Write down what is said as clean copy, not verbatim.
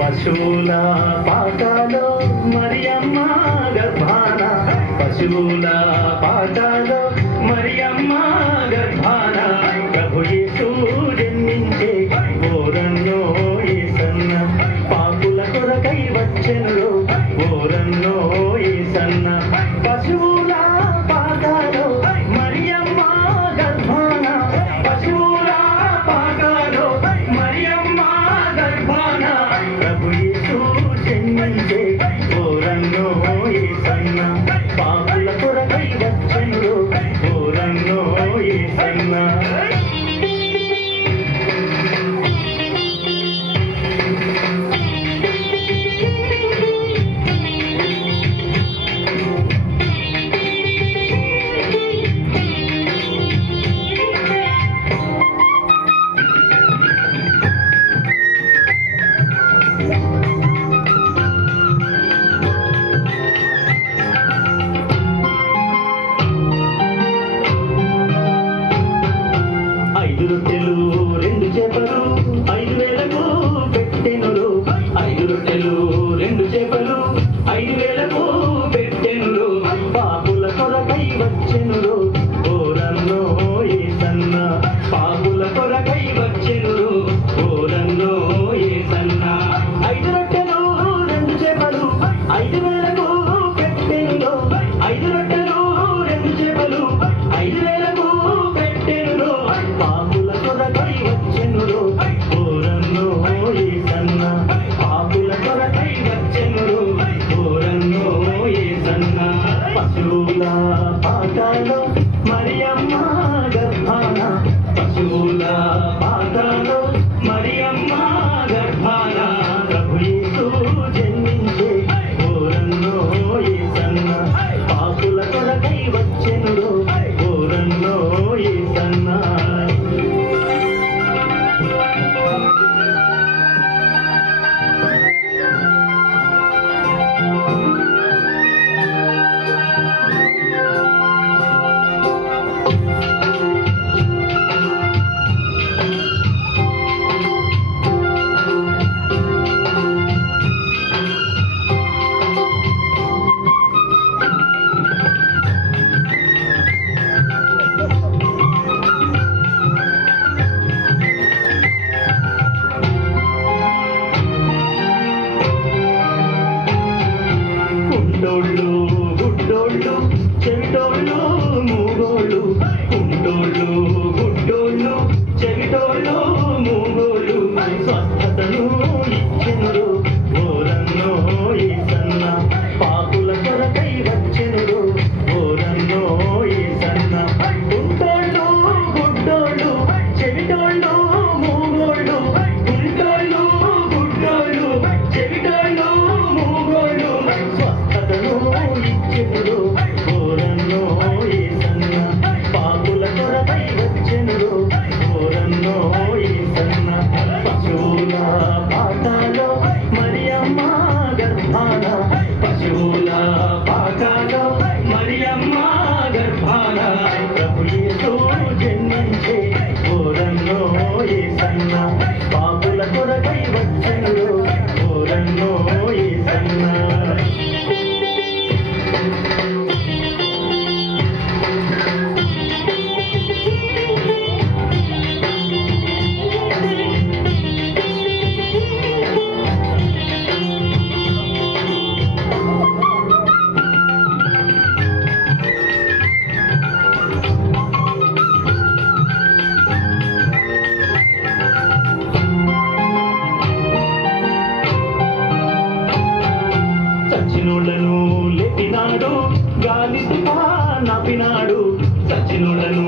పశువుల పాటలో మరియమ్మ గర్భాన, పశువుల పాటలో మరియమ్మ గర్భాన, ప్రభు యేసు జన్మించే ఓరన్నో యేసన్న, పాపుల కొరకై వచ్చెను ఓరన్నో యేసన్న. పశువుల పాటలో మరియమ్మ గర్భాన, పశువుల పాటలో మరియమ్మ గర్భాన, ప్రభు యేసు జన్మించే ఓరన్నో యేసన్న, పాపుల కొరకై వచ్చెను ఓరన్నో యేసన్న. ఐదు రొట్టెలు రెండు చేపలు 5,000కు పెట్టెనురు, 5 రొట్టెలు 2 చేపలు 5,000కు పెట్టెనురు, పాపుల కొరకై వచ్చెనురు ఓరన్నో యేసన్న, పాపుల కొరకై వచ్చెనురు ఓరన్నో యేసన్న. 5 రొట్టెలు 2 చేపలు 5,000కు పెట్టెనురు, 5 రొట్టెలు 2 చేపలు 5,000కు పెట్టెనురు, పాపుల కొరకై వచ్చెనురు ఓరన్నో యేసన్న, పాపుల కొరకై వచ్చెనురు ఓరన్నో యేసన్న. పశువుల పాటలో మరియమ్మ గర్భాన, పశువుల పాటలో మరియమ్మ గర్భాన, ప్రభు యేసు జన్మించే ఓరన్నో యేసన్న, పాపుల కొరకై వచ్చెనురు ఓరన్నో యేసన్న. కుంటోళ్ళు గుడ్డోళ్ళు చెవిటోళ్ళు మూగోళ్ళు, కుంటోళ్ళు గుడ్డోళ్ళు చెవిటోళ్ళు మూగోళ్ళు, స్వస్థతను ఇచ్చెనురు ఓరన్నో యేసన్న, పాపుల కొరకై వచ్చెనురు ఓరన్నో యేసన్న. కుంటోళ్ళు గుడ్డోళ్ళు చెవిటోళ్ళు మూగోళ్ళు, కుంటోళ్ళు గుడ్డోళ్ళు చెవిటోళ్ళు మూగోళ్ళు, స్వస్థతను ఇచ్చెనురు ఓరన్నో యేసన్న, పాపుల కొరకై వచ్చెనురు ఓరన్నో యేసన్న. పశువుల పాటలో మరియమ్మ గర్భాన, పశువుల పాటలో మరియమ్మ గర్భాన, ప్రభు యేసు జన్మించే ఓరన్నో యేసన్న, పాపుల కొరకై వచ్చెనురు ఓరన్నో యేసన్న. చచ్చినోళ్లను లేపినాడు, గాలి నాపినాడు, చచ్చినోళ్లను